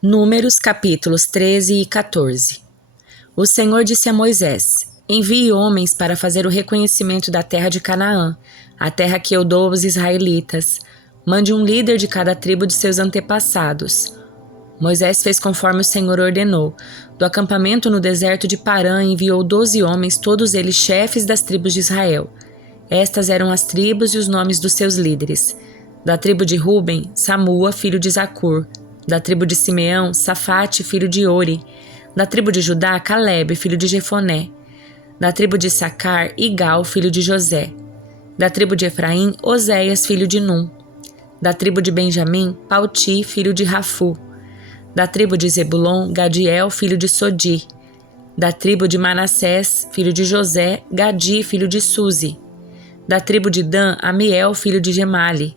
Números capítulos 13 e 14. O Senhor disse a Moisés: Envie homens para fazer o reconhecimento da terra de Canaã, a terra que eu dou aos israelitas. Mande um líder de cada tribo de seus antepassados. Moisés fez conforme o Senhor ordenou. Do acampamento no deserto de Parã enviou 12 homens, todos eles chefes das tribos de Israel. Estas eram as tribos e os nomes dos seus líderes. Da tribo de Ruben, Samua, filho de Zacur. Da tribo de Simeão, Safate, filho de Ori. Da tribo de Judá, Calebe, filho de Jefoné. Da tribo de Issacar, Igal, filho de José. Da tribo de Efraim, Oséias, filho de Num. Da tribo de Benjamim, Palti, filho de Rafu. Da tribo de Zebulon, Gadiel, filho de Sodi. Da tribo de Manassés, filho de José, Gadi, filho de Suzi. Da tribo de Dan, Amiel, filho de Gemali.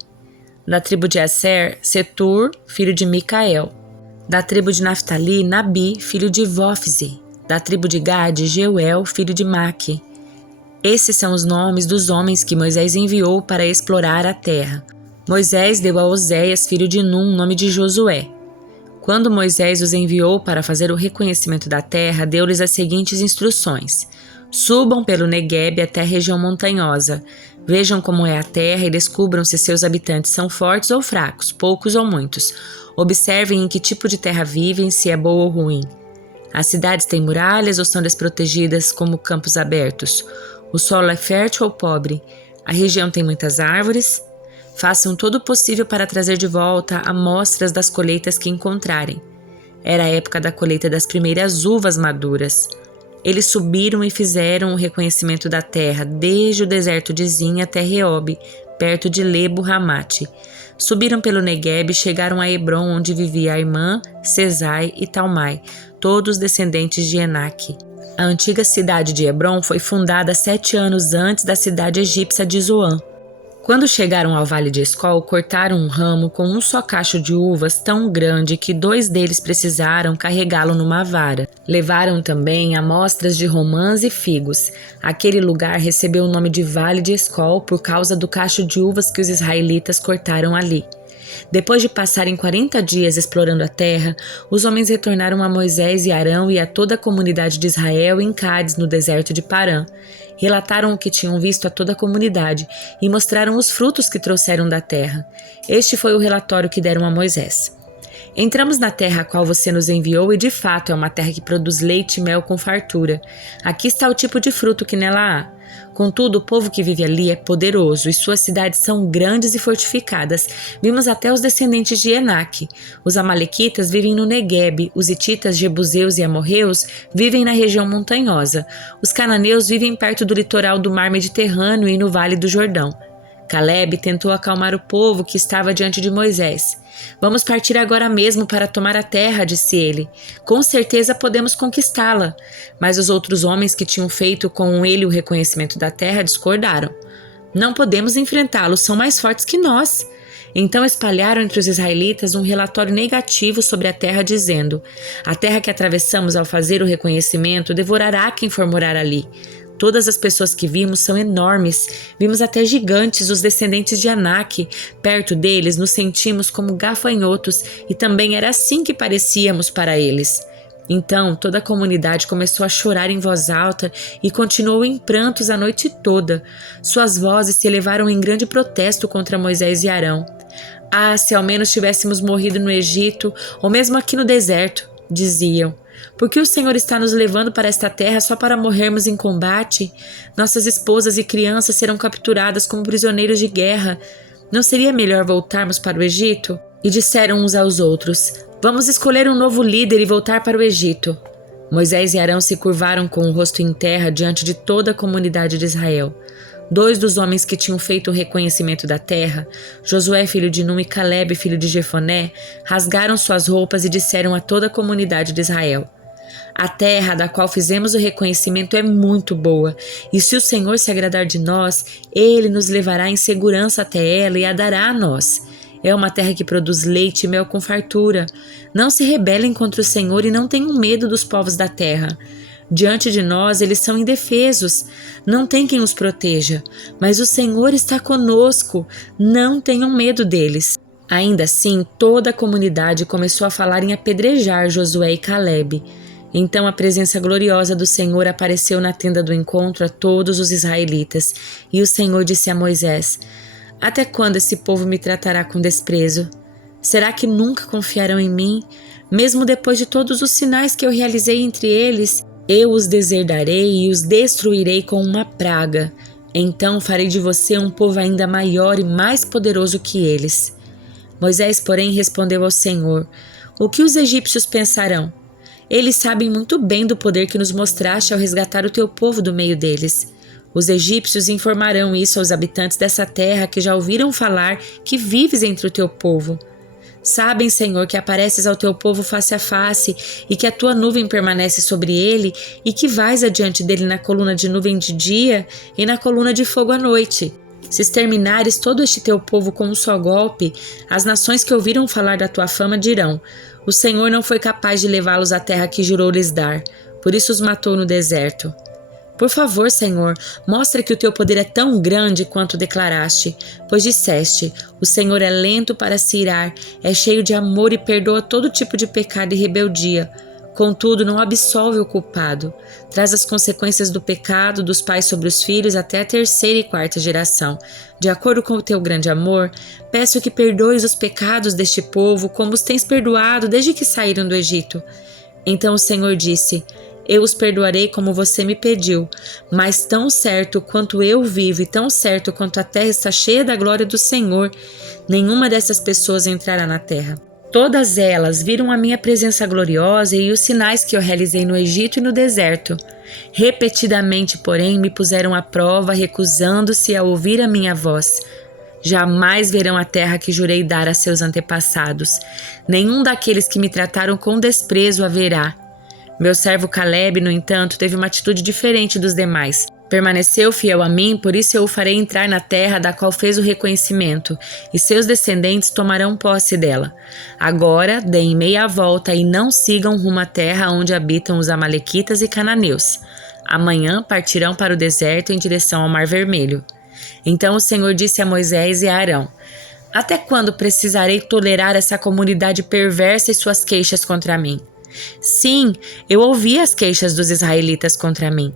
Da tribo de Aser, Setur, filho de Micael. Da tribo de Naftali, Nabi, filho de Vofzi. Da tribo de Gade, Jeuel, filho de Maque. Esses são os nomes dos homens que Moisés enviou para explorar a terra. Moisés deu a Oséias, filho de Num, nome de Josué. Quando Moisés os enviou para fazer o reconhecimento da terra, deu-lhes as seguintes instruções: Subam pelo Neguebe até a região montanhosa. Vejam como é a terra e descubram se seus habitantes são fortes ou fracos, poucos ou muitos. Observem em que tipo de terra vivem, se é boa ou ruim. As cidades têm muralhas ou são desprotegidas como campos abertos? O solo é fértil ou pobre? A região tem muitas árvores? Façam todo o possível para trazer de volta amostras das colheitas que encontrarem. Era a época da colheita das primeiras uvas maduras. Eles subiram e fizeram o reconhecimento da terra, desde o deserto de Zin até Reob, perto de Lebo Ramate. Subiram pelo Neguebe e chegaram a Hebron, onde vivia Aimã, Sesai e Talmai, todos descendentes de Enaque. A antiga cidade de Hebron foi fundada 7 anos antes da cidade egípcia de Zoan. Quando chegaram ao vale de Escol, cortaram um ramo com um só cacho de uvas tão grande que 2 deles precisaram carregá-lo numa vara. Levaram também amostras de romãs e figos. Aquele lugar recebeu o nome de Vale de Escol por causa do cacho de uvas que os israelitas cortaram ali. Depois de passarem 40 dias explorando a terra, os homens retornaram a Moisés e Arão e a toda a comunidade de Israel em Cádiz, no deserto de Parã. Relataram o que tinham visto a toda a comunidade e mostraram os frutos que trouxeram da terra. Este foi o relatório que deram a Moisés. Entramos na terra a qual você nos enviou e de fato é uma terra que produz leite e mel com fartura. Aqui está o tipo de fruto que nela há. Contudo, o povo que vive ali é poderoso e suas cidades são grandes e fortificadas. Vimos até os descendentes de Enaque. Os amalequitas vivem no Neguebe, os hititas, jebuseus e amorreus vivem na região montanhosa. Os cananeus vivem perto do litoral do mar Mediterrâneo e no vale do Jordão. Calebe tentou acalmar o povo que estava diante de Moisés. Vamos partir agora mesmo para tomar a terra, disse ele. Com certeza podemos conquistá-la. Mas os outros homens que tinham feito com ele o reconhecimento da terra discordaram. Não podemos enfrentá-los, são mais fortes que nós. Então espalharam entre os israelitas um relatório negativo sobre a terra, dizendo: A terra que atravessamos ao fazer o reconhecimento devorará quem for morar ali. Todas as pessoas que vimos são enormes. Vimos até gigantes, os descendentes de Anak. Perto deles nos sentimos como gafanhotos e também era assim que parecíamos para eles. Então toda a comunidade começou a chorar em voz alta e continuou em prantos a noite toda. Suas vozes se elevaram em grande protesto contra Moisés e Arão. Ah, se ao menos tivéssemos morrido no Egito ou mesmo aqui no deserto, diziam. Por que o Senhor está nos levando para esta terra só para morrermos em combate? Nossas esposas e crianças serão capturadas como prisioneiros de guerra. Não seria melhor voltarmos para o Egito? E disseram uns aos outros: Vamos escolher um novo líder e voltar para o Egito. Moisés e Arão se curvaram com o rosto em terra diante de toda a comunidade de Israel. 2 dos homens que tinham feito o reconhecimento da terra, Josué filho de Num e Calebe filho de Jefoné, rasgaram suas roupas e disseram a toda a comunidade de Israel: A terra da qual fizemos o reconhecimento é muito boa, e se o Senhor se agradar de nós, Ele nos levará em segurança até ela e a dará a nós. É uma terra que produz leite e mel com fartura. Não se rebelem contra o Senhor e não tenham medo dos povos da terra. Diante de nós, eles são indefesos. Não tem quem os proteja. Mas o Senhor está conosco. Não tenham medo deles. Ainda assim, toda a comunidade começou a falar em apedrejar Josué e Calebe. Então a presença gloriosa do Senhor apareceu na tenda do encontro a todos os israelitas, e o Senhor disse a Moisés: Até quando esse povo me tratará com desprezo? Será que nunca confiarão em mim? Mesmo depois de todos os sinais que eu realizei entre eles, eu os deserdarei e os destruirei com uma praga. Então farei de você um povo ainda maior e mais poderoso que eles. Moisés, porém, respondeu ao Senhor: O que os egípcios pensarão? Eles sabem muito bem do poder que nos mostraste ao resgatar o teu povo do meio deles. Os egípcios informarão isso aos habitantes dessa terra que já ouviram falar que vives entre o teu povo. Sabem, Senhor, que apareces ao teu povo face a face e que a tua nuvem permanece sobre ele e que vais adiante dele na coluna de nuvem de dia e na coluna de fogo à noite. Se exterminares todo este teu povo com um só golpe, as nações que ouviram falar da tua fama dirão: O Senhor não foi capaz de levá-los à terra que jurou lhes dar, por isso os matou no deserto. Por favor, Senhor, mostra que o teu poder é tão grande quanto declaraste, pois disseste: O Senhor é lento para se irar, é cheio de amor e perdoa todo tipo de pecado e rebeldia. Contudo, não absolve o culpado. Traz as consequências do pecado dos pais sobre os filhos até a terceira e quarta geração. De acordo com o teu grande amor, peço que perdoes os pecados deste povo, como os tens perdoado desde que saíram do Egito. Então o Senhor disse: Eu os perdoarei como você me pediu, mas tão certo quanto eu vivo e tão certo quanto a terra está cheia da glória do Senhor, nenhuma dessas pessoas entrará na terra. Todas elas viram a minha presença gloriosa e os sinais que eu realizei no Egito e no deserto. Repetidamente, porém, me puseram à prova, recusando-se a ouvir a minha voz. Jamais verão a terra que jurei dar a seus antepassados. Nenhum daqueles que me trataram com desprezo a verá. Meu servo Calebe, no entanto, teve uma atitude diferente dos demais. Permaneceu fiel a mim, por isso eu o farei entrar na terra da qual fez o reconhecimento, e seus descendentes tomarão posse dela. Agora, deem meia volta e não sigam rumo à terra onde habitam os amalequitas e cananeus. Amanhã partirão para o deserto em direção ao Mar Vermelho. Então o Senhor disse a Moisés e a Arão: Até quando precisarei tolerar essa comunidade perversa e suas queixas contra mim? Sim, eu ouvi as queixas dos israelitas contra mim.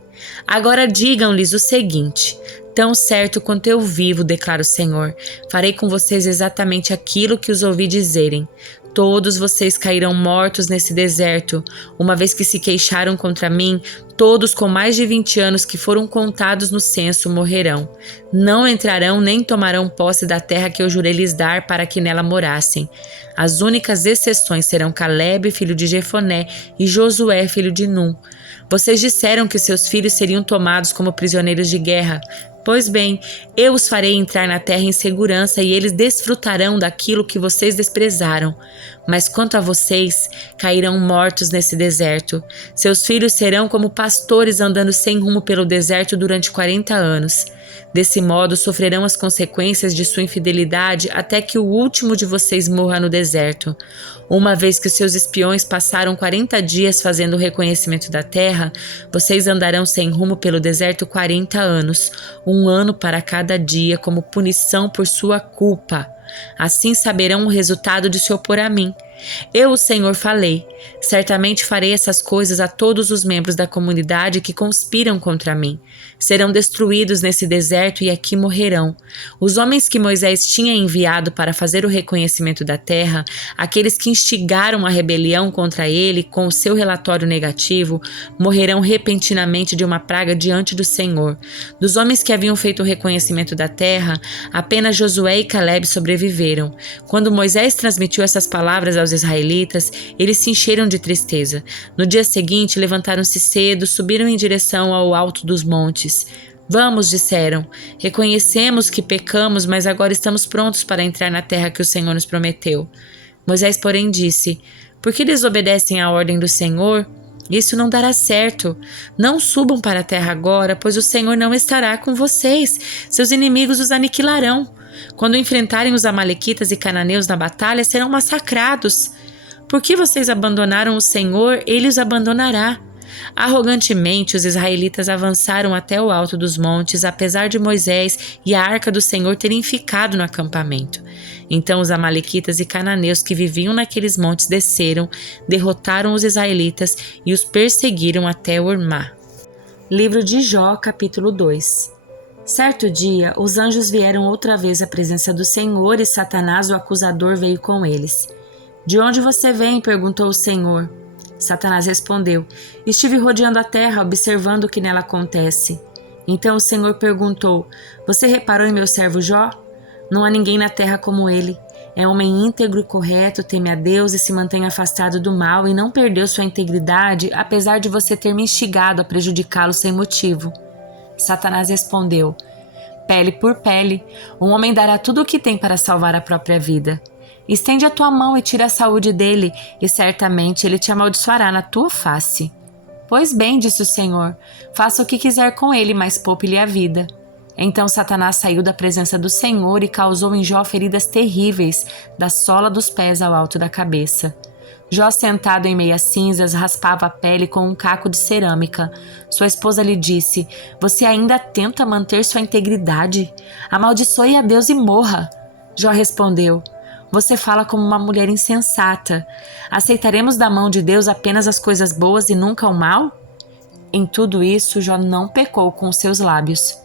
Agora digam-lhes o seguinte: Tão certo quanto eu vivo, declara o Senhor, farei com vocês exatamente aquilo que os ouvi dizerem. Todos vocês cairão mortos nesse deserto, uma vez que se queixaram contra mim. Todos com mais de 20 anos que foram contados no censo morrerão. Não entrarão nem tomarão posse da terra que eu jurei lhes dar para que nela morassem. As únicas exceções serão Calebe, filho de Jefoné, e Josué, filho de Num. Vocês disseram que seus filhos seriam tomados como prisioneiros de guerra. Pois bem, eu os farei entrar na terra em segurança e eles desfrutarão daquilo que vocês desprezaram. Mas quanto a vocês, cairão mortos nesse deserto. Seus filhos serão como pastores andando sem rumo pelo deserto durante 40 anos. Desse modo, sofrerão as consequências de sua infidelidade até que o último de vocês morra no deserto. Uma vez que os seus espiões passaram 40 dias fazendo o reconhecimento da terra, vocês andarão sem rumo pelo deserto 40 anos, um ano para cada dia, como punição por sua culpa. Assim saberão o resultado de se opor a mim. Eu, o Senhor, falei. Certamente farei essas coisas a todos os membros da comunidade que conspiram contra mim. Serão destruídos nesse deserto e aqui morrerão. Os homens que Moisés tinha enviado para fazer o reconhecimento da terra, aqueles que instigaram a rebelião contra ele com o seu relatório negativo, morrerão repentinamente de uma praga diante do Senhor. Dos homens que haviam feito o reconhecimento da terra, apenas Josué e Calebe sobreviveram. Quando Moisés transmitiu essas palavras aos israelitas, eles se encheram de tristeza. No dia seguinte, levantaram-se cedo, subiram em direção ao alto dos montes. Vamos, disseram, reconhecemos que pecamos, mas agora estamos prontos para entrar na terra que o Senhor nos prometeu. Moisés, porém, disse: Por que desobedecem à ordem do Senhor? Isso não dará certo. Não subam para a terra agora, pois o Senhor não estará com vocês. Seus inimigos os aniquilarão. Quando enfrentarem os amalequitas e cananeus na batalha, serão massacrados. Por que vocês abandonaram o Senhor, ele os abandonará. Arrogantemente, os israelitas avançaram até o alto dos montes, apesar de Moisés e a arca do Senhor terem ficado no acampamento. Então os amalequitas e cananeus que viviam naqueles montes desceram, derrotaram os israelitas e os perseguiram até Ormá. Livro de Jó, capítulo 2. Certo dia, os anjos vieram outra vez à presença do Senhor e Satanás, o acusador, veio com eles. De onde você vem? Perguntou o Senhor. Satanás respondeu: Estive rodeando a terra, observando o que nela acontece. Então o Senhor perguntou: Você reparou em meu servo Jó? Não há ninguém na terra como ele. É homem íntegro e correto, teme a Deus e se mantém afastado do mal e não perdeu sua integridade, apesar de você ter me instigado a prejudicá-lo sem motivo. Satanás respondeu: Pele por pele, um homem dará tudo o que tem para salvar a própria vida. Estende a tua mão e tira a saúde dele, e certamente ele te amaldiçoará na tua face. Pois bem, disse o Senhor, faça o que quiser com ele, mas poupe-lhe a vida. Então Satanás saiu da presença do Senhor e causou em Jó feridas terríveis, da sola dos pés ao alto da cabeça. Jó, sentado em meias cinzas, raspava a pele com um caco de cerâmica. Sua esposa lhe disse: Você ainda tenta manter sua integridade? Amaldiçoe a Deus e morra. Jó respondeu: Você fala como uma mulher insensata. Aceitaremos da mão de Deus apenas as coisas boas e nunca o mal? Em tudo isso, Jó não pecou com os seus lábios.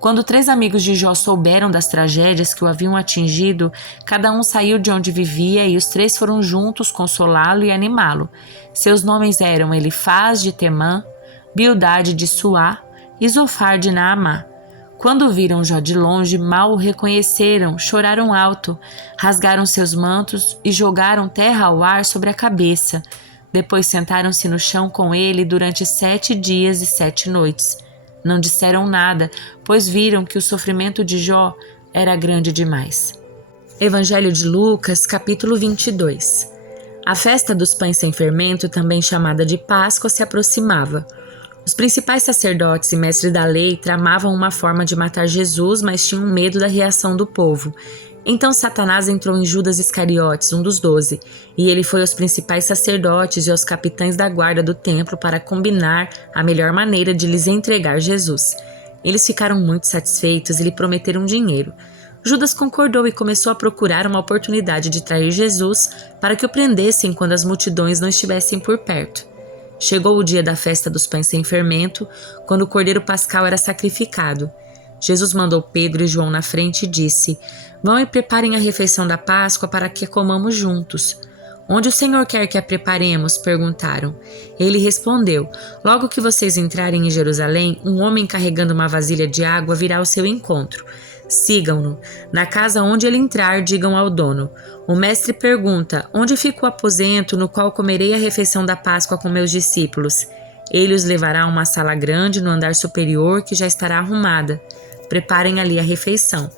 Quando 3 amigos de Jó souberam das tragédias que o haviam atingido, cada um saiu de onde vivia e os 3 foram juntos consolá-lo e animá-lo. Seus nomes eram Elifaz de Temã, Bildade de Suá e Zofar de Naamá. Quando viram Jó de longe, mal o reconheceram, choraram alto, rasgaram seus mantos e jogaram terra ao ar sobre a cabeça. Depois sentaram-se no chão com ele durante 7 dias e 7 noites. Não disseram nada, pois viram que o sofrimento de Jó era grande demais. Evangelho de Lucas, capítulo 22. A festa dos pães sem fermento, também chamada de Páscoa, se aproximava. Os principais sacerdotes e mestres da lei tramavam uma forma de matar Jesus, mas tinham medo da reação do povo. Então Satanás entrou em Judas Iscariotes, um dos 12, e ele foi aos principais sacerdotes e aos capitães da guarda do templo para combinar a melhor maneira de lhes entregar Jesus. Eles ficaram muito satisfeitos e lhe prometeram dinheiro. Judas concordou e começou a procurar uma oportunidade de trair Jesus para que o prendessem quando as multidões não estivessem por perto. Chegou o dia da festa dos pães sem fermento, quando o cordeiro pascal era sacrificado. Jesus mandou Pedro e João na frente e disse: Vão e preparem a refeição da Páscoa para que a comamos juntos. Onde o Senhor quer que a preparemos? Perguntaram. Ele respondeu: Logo que vocês entrarem em Jerusalém, um homem carregando uma vasilha de água virá ao seu encontro. Sigam-no. Na casa onde ele entrar, digam ao dono: O mestre pergunta: Onde fica o aposento no qual comerei a refeição da Páscoa com meus discípulos? Ele os levará a uma sala grande no andar superior que já estará arrumada. Preparem ali a refeição.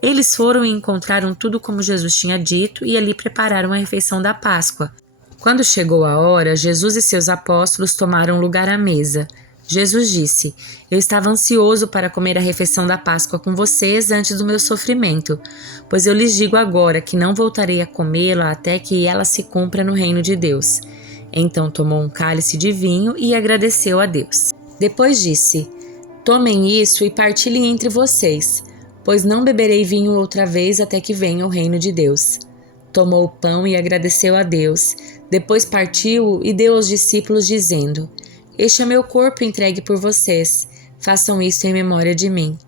Eles foram e encontraram tudo como Jesus tinha dito e ali prepararam a refeição da Páscoa. Quando chegou a hora, Jesus e seus apóstolos tomaram lugar à mesa. Jesus disse: Eu estava ansioso para comer a refeição da Páscoa com vocês antes do meu sofrimento, pois eu lhes digo agora que não voltarei a comê-la até que ela se cumpra no reino de Deus. Então tomou um cálice de vinho e agradeceu a Deus. Depois disse: Tomem isso e partilhem entre vocês, pois não beberei vinho outra vez até que venha o reino de Deus. Tomou o pão e agradeceu a Deus. Depois partiu-o e deu aos discípulos, dizendo: Este é meu corpo entregue por vocês. Façam isso em memória de mim.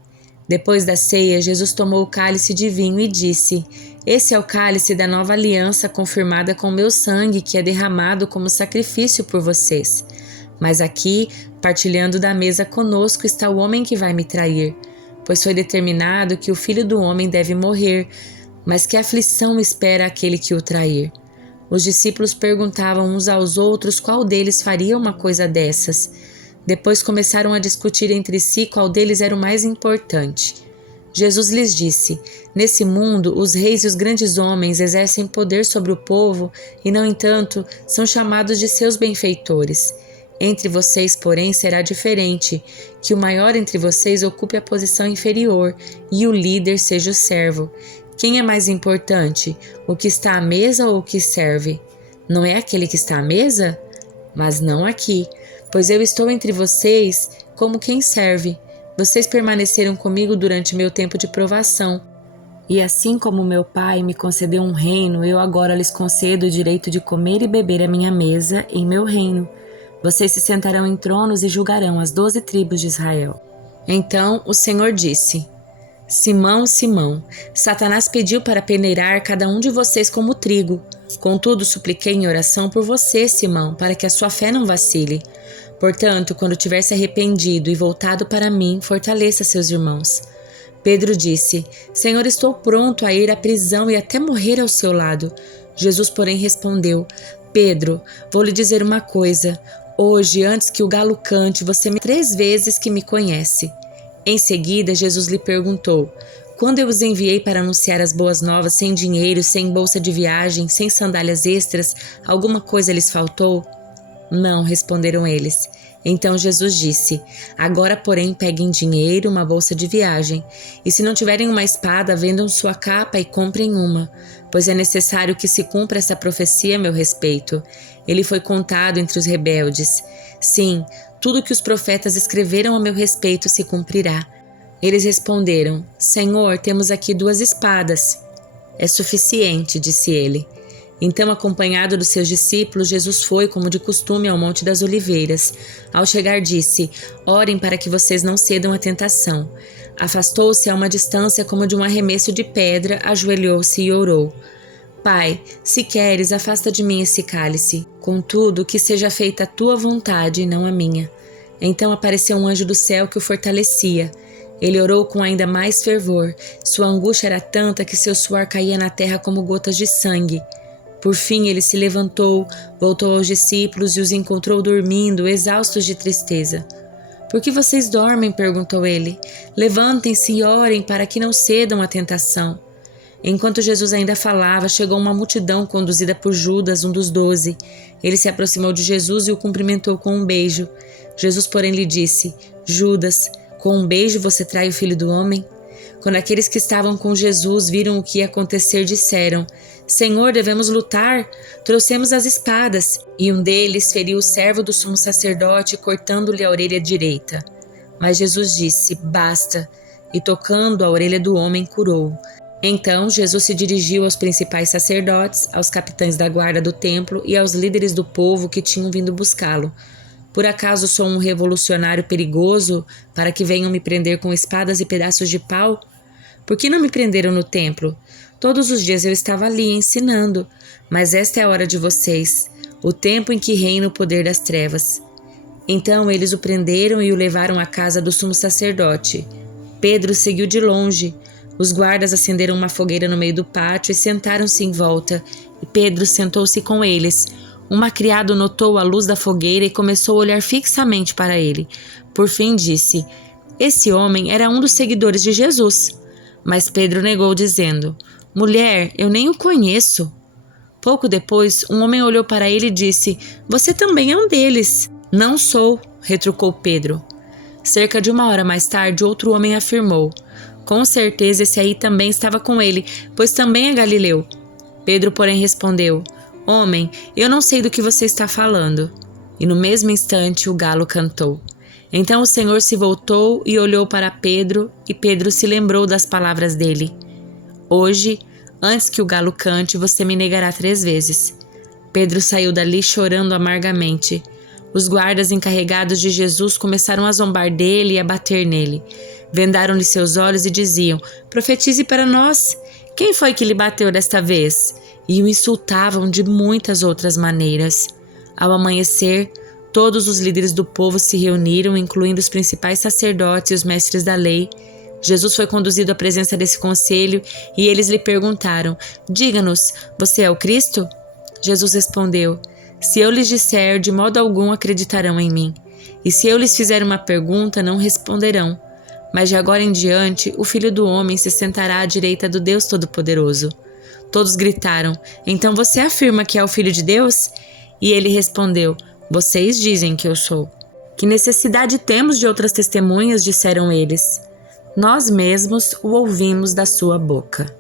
Depois da ceia, Jesus tomou o cálice de vinho e disse: Esse é o cálice da nova aliança confirmada com meu sangue, que é derramado como sacrifício por vocês. Mas aqui, partilhando da mesa conosco, está o homem que vai me trair. Pois foi determinado que o Filho do Homem deve morrer, mas que aflição espera aquele que o trair. Os discípulos perguntavam uns aos outros qual deles faria uma coisa dessas. Depois começaram a discutir entre si qual deles era o mais importante. Jesus lhes disse: Nesse mundo, os reis e os grandes homens exercem poder sobre o povo e, no entanto, são chamados de seus benfeitores. Entre vocês, porém, será diferente, que o maior entre vocês ocupe a posição inferior e o líder seja o servo. Quem é mais importante, o que está à mesa ou o que serve? Não é aquele que está à mesa? Mas não aqui, pois eu estou entre vocês como quem serve. Vocês permaneceram comigo durante meu tempo de provação. E assim como meu pai me concedeu um reino, eu agora lhes concedo o direito de comer e beber à minha mesa em meu reino. Vocês se sentarão em tronos e julgarão as 12 tribos de Israel. Então o Senhor disse: Simão, Simão, Satanás pediu para peneirar cada um de vocês como trigo. Contudo, supliquei em oração por você, Simão, para que a sua fé não vacile. Portanto, quando tiver se arrependido e voltado para mim, fortaleça seus irmãos. Pedro disse: Senhor, estou pronto a ir à prisão e até morrer ao seu lado. Jesus, porém, respondeu: Pedro, vou lhe dizer uma coisa. Hoje, antes que o galo cante, você me 3 vezes que me conhece. Em seguida, Jesus lhe perguntou: Quando eu os enviei para anunciar as boas novas sem dinheiro, sem bolsa de viagem, sem sandálias extras, alguma coisa lhes faltou? Não, responderam eles. Então Jesus disse: Agora, porém, peguem dinheiro, uma bolsa de viagem, e se não tiverem uma espada, vendam sua capa e comprem uma, pois é necessário que se cumpra essa profecia a meu respeito. Ele foi contado entre os rebeldes. Sim, tudo que os profetas escreveram a meu respeito se cumprirá. Eles responderam: Senhor, temos aqui 2 espadas. É suficiente, disse ele. Então, acompanhado dos seus discípulos, Jesus foi, como de costume, ao Monte das Oliveiras. Ao chegar, disse: Orem para que vocês não cedam à tentação. Afastou-se a uma distância como de um arremesso de pedra, ajoelhou-se e orou: Pai, se queres, afasta de mim esse cálice. Contudo, que seja feita a tua vontade e não a minha. Então apareceu um anjo do céu que o fortalecia. Ele orou com ainda mais fervor. Sua angústia era tanta que seu suor caía na terra como gotas de sangue. Por fim, ele se levantou, voltou aos discípulos e os encontrou dormindo, exaustos de tristeza. Por que vocês dormem? Perguntou ele. Levantem-se e orem para que não cedam à tentação. Enquanto Jesus ainda falava, chegou uma multidão conduzida por Judas, um dos 12. Ele se aproximou de Jesus e o cumprimentou com um beijo. Jesus, porém, lhe disse: Judas, com um beijo você trai o Filho do Homem? Quando aqueles que estavam com Jesus viram o que ia acontecer, disseram: Senhor, devemos lutar? Trouxemos as espadas. E um deles feriu o servo do sumo sacerdote, cortando-lhe a orelha direita. Mas Jesus disse: Basta. E tocando a orelha do homem, curou-o. Então Jesus se dirigiu aos principais sacerdotes, aos capitães da guarda do templo e aos líderes do povo que tinham vindo buscá-lo. Por acaso sou um revolucionário perigoso para que venham me prender com espadas e pedaços de pau? Por que não me prenderam no templo? Todos os dias eu estava ali ensinando, mas esta é a hora de vocês, o tempo em que reina o poder das trevas. Então eles o prenderam e o levaram à casa do sumo sacerdote. Pedro seguiu de longe. Os guardas acenderam uma fogueira no meio do pátio e sentaram-se em volta, e Pedro sentou-se com eles. Uma criada notou a luz da fogueira e começou a olhar fixamente para ele. Por fim disse: Esse homem era um dos seguidores de Jesus. Mas Pedro negou, dizendo: Mulher, eu nem o conheço. Pouco depois, um homem olhou para ele e disse: Você também é um deles. Não sou, retrucou Pedro. Cerca de 1 hora mais tarde, outro homem afirmou: Com certeza esse aí também estava com ele, pois também é galileu. Pedro, porém, respondeu: Homem, eu não sei do que você está falando. E no mesmo instante o galo cantou. Então o Senhor se voltou e olhou para Pedro, e Pedro se lembrou das palavras dele. Hoje, antes que o galo cante, você me negará 3 vezes. Pedro saiu dali chorando amargamente. Os guardas encarregados de Jesus começaram a zombar dele e a bater nele. Vendaram-lhe seus olhos e diziam: Profetize para nós. Quem foi que lhe bateu desta vez? E o insultavam de muitas outras maneiras. Ao amanhecer, todos os líderes do povo se reuniram, incluindo os principais sacerdotes e os mestres da lei. Jesus foi conduzido à presença desse conselho e eles lhe perguntaram: Diga-nos, você é o Cristo? Jesus respondeu: Se eu lhes disser, de modo algum acreditarão em mim. E se eu lhes fizer uma pergunta, não responderão. Mas de agora em diante, o Filho do Homem se sentará à direita do Deus Todo-Poderoso. Todos gritaram: Então você afirma que é o Filho de Deus? E ele respondeu: Vocês dizem que eu sou. Que necessidade temos de outras testemunhas? Disseram eles. Nós mesmos o ouvimos da sua boca.